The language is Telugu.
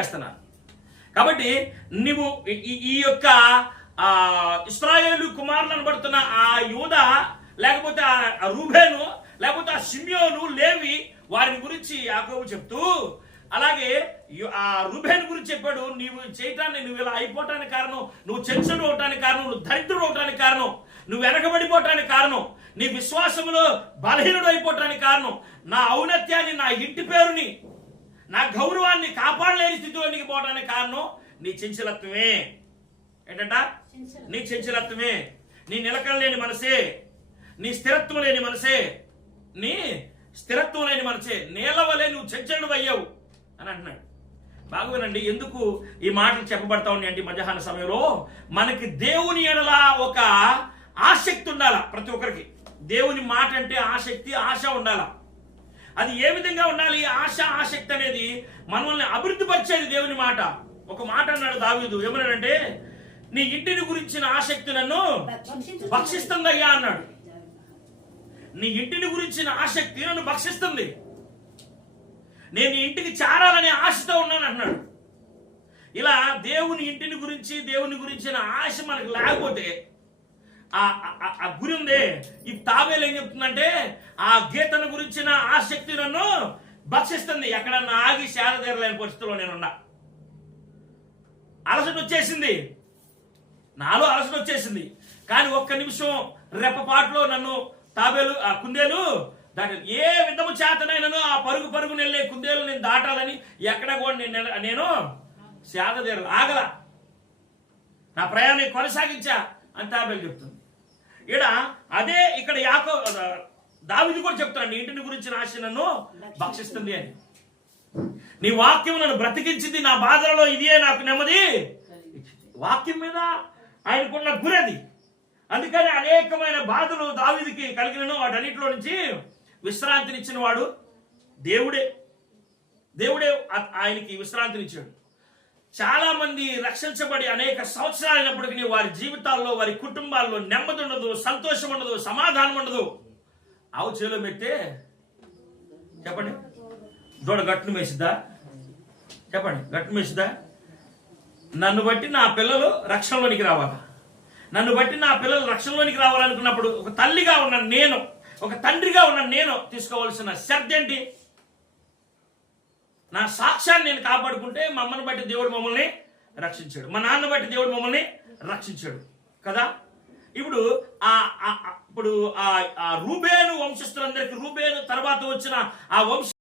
చేస్తున్నాను. కాబట్టి నువ్వు ఈ యొక్క ఇశ్రాయేలు కుమారులు అనబడుతున్న ఆ యూద, లేకపోతే ఆ రూబేను, లేకపోతే ఆ షిమ్యోను, లేవి, వారిని గురించి యాకోబు చెప్తూ, అలాగే ఆ రూబేను గురించి చెప్పాడు. నీవు చేయటాన్ని, నువ్వు ఇలా అయిపోవటానికి కారణం, నువ్వు చెంచుడు అవటానికి కారణం, నువ్వు దరిద్రుడు అవటానికి కారణం, నువ్వు వెనకబడిపోవటానికి కారణం, నీ విశ్వాసంలో బలహీనుడు అయిపోవటానికి కారణం, నా ఔన్నత్యాన్ని, నా ఇంటి పేరుని, నా గౌరవాన్ని కాపాడలేని స్థితిలోనికి పోవడానికి కారణం నీ చంచలత్వమే. ఏంటంట? నీ చంచలత్వమే, నీ నిలకడ లేని మనసే, నీ స్థిరత్వం లేని మనసే, నీ స్థిరత్వం లేని మనసే, నేలవలే నువ్వు చంచలుడు అయ్యావు అని అంటున్నాడు. బాగా వినండి, ఎందుకు ఈ మాటలు చెప్పబడతా ఉన్నాయి అంటే, మధ్యాహ్న సమయంలో మనకి దేవుని ఎడల ఒక ఆసక్తి ఉండాలా. ప్రతి ఒక్కరికి దేవుని మాట అంటే ఆసక్తి, ఆశ ఉండాలా. అది ఏ విధంగా ఉండాలి? ఆశ, ఆసక్తి అనేది మనల్ని అభివృద్ధి పరిచేది దేవుని మాట. ఒక మాట అన్నాడు దావీదు, ఏమన్నాడంటే, నీ ఇంటిని గురించిన ఆసక్తి నన్ను భక్షిస్తుందయ్యా అన్నాడు. నీ ఇంటిని గురించిన ఆసక్తి నన్ను భక్షిస్తుంది, నేను ఇంటికి చేరాలనే ఆశతో ఉన్నాను అన్నాడు. ఇలా దేవుని ఇంటిని గురించి, దేవుని గురించిన ఆశ మనకు లేకపోతే, ఆ గురి ఉందే. ఈ తాబేలు ఏం చెప్తుందంటే, ఆ గీతను గురించిన ఆసక్తి నన్ను భక్షిస్తుంది. ఎక్కడన్నా ఆగి సేద తీరలేని పరిస్థితిలో నేనున్నా. అలసట వచ్చేసింది, నాలో అలసట వచ్చేసింది. కానీ ఒక్క నిమిషం రెప్పపాటులో నన్ను తాబేలు, ఆ కుందేలు దాటి, ఏ విధము చేతనైనను ఆ పరుగు నెల్లే కుందేలు నేను దాటాలని ఎక్కడ కూడా నేను సేద తీర ఆగల, నా ప్రయాణం కొనసాగించా అని తాబేలు చెప్తుంది. అదే ఇక్కడ దావీదు కూడా చెప్తాడు, నీ ఇంటిని గురించిన ఆశ నన్ను భక్షిస్తుంది అని. నీ వాక్యం నన్ను బ్రతికించింది, నా బాధలలో ఇదే నాకు నెమ్మది. వాక్యం మీద ఆయనకున్న గురి అది. అందుకని అనేకమైన బాధలు దావీదుకి కలిగినను, వాటన్నిటిలో నుంచి విశ్రాంతినిచ్చిన వాడు దేవుడే. దేవుడే ఆయనకి విశ్రాంతినిచ్చాడు. చాలా మంది రక్షించబడి అనేక సంవత్సరాలైనప్పటికీ వారి జీవితాల్లో, వారి కుటుంబాల్లో నెమ్మది ఉండదు, సంతోషం ఉండదు, సమాధానం ఉండదు. ఆవు చేలో పెట్టే చెప్పండి, దూడ గట్టును మేసిద్దా? చెప్పండి, గట్టును మేసిద్దా? నన్ను బట్టి నా పిల్లలు రక్షణలోనికి రావాలా, నన్ను బట్టి నా పిల్లలు రక్షణలోనికి రావాలనుకున్నప్పుడు ఒక తల్లిగా ఉన్న నేను, ఒక తండ్రిగా ఉన్న నేను తీసుకోవాల్సిన శ్రద్ధ ఏంటి? నా సాక్ష్యాన్ని నేను కాపాడుకుంటే మా అమ్మను బట్టి దేవుడు మమ్మల్ని రక్షించాడు, మా నాన్న బట్టి దేవుడు మమ్మల్ని రక్షించాడు కదా. ఇప్పుడు రూబేను వంశస్థులందరికీ, రూబేను తర్వాత వచ్చిన ఆ వంశ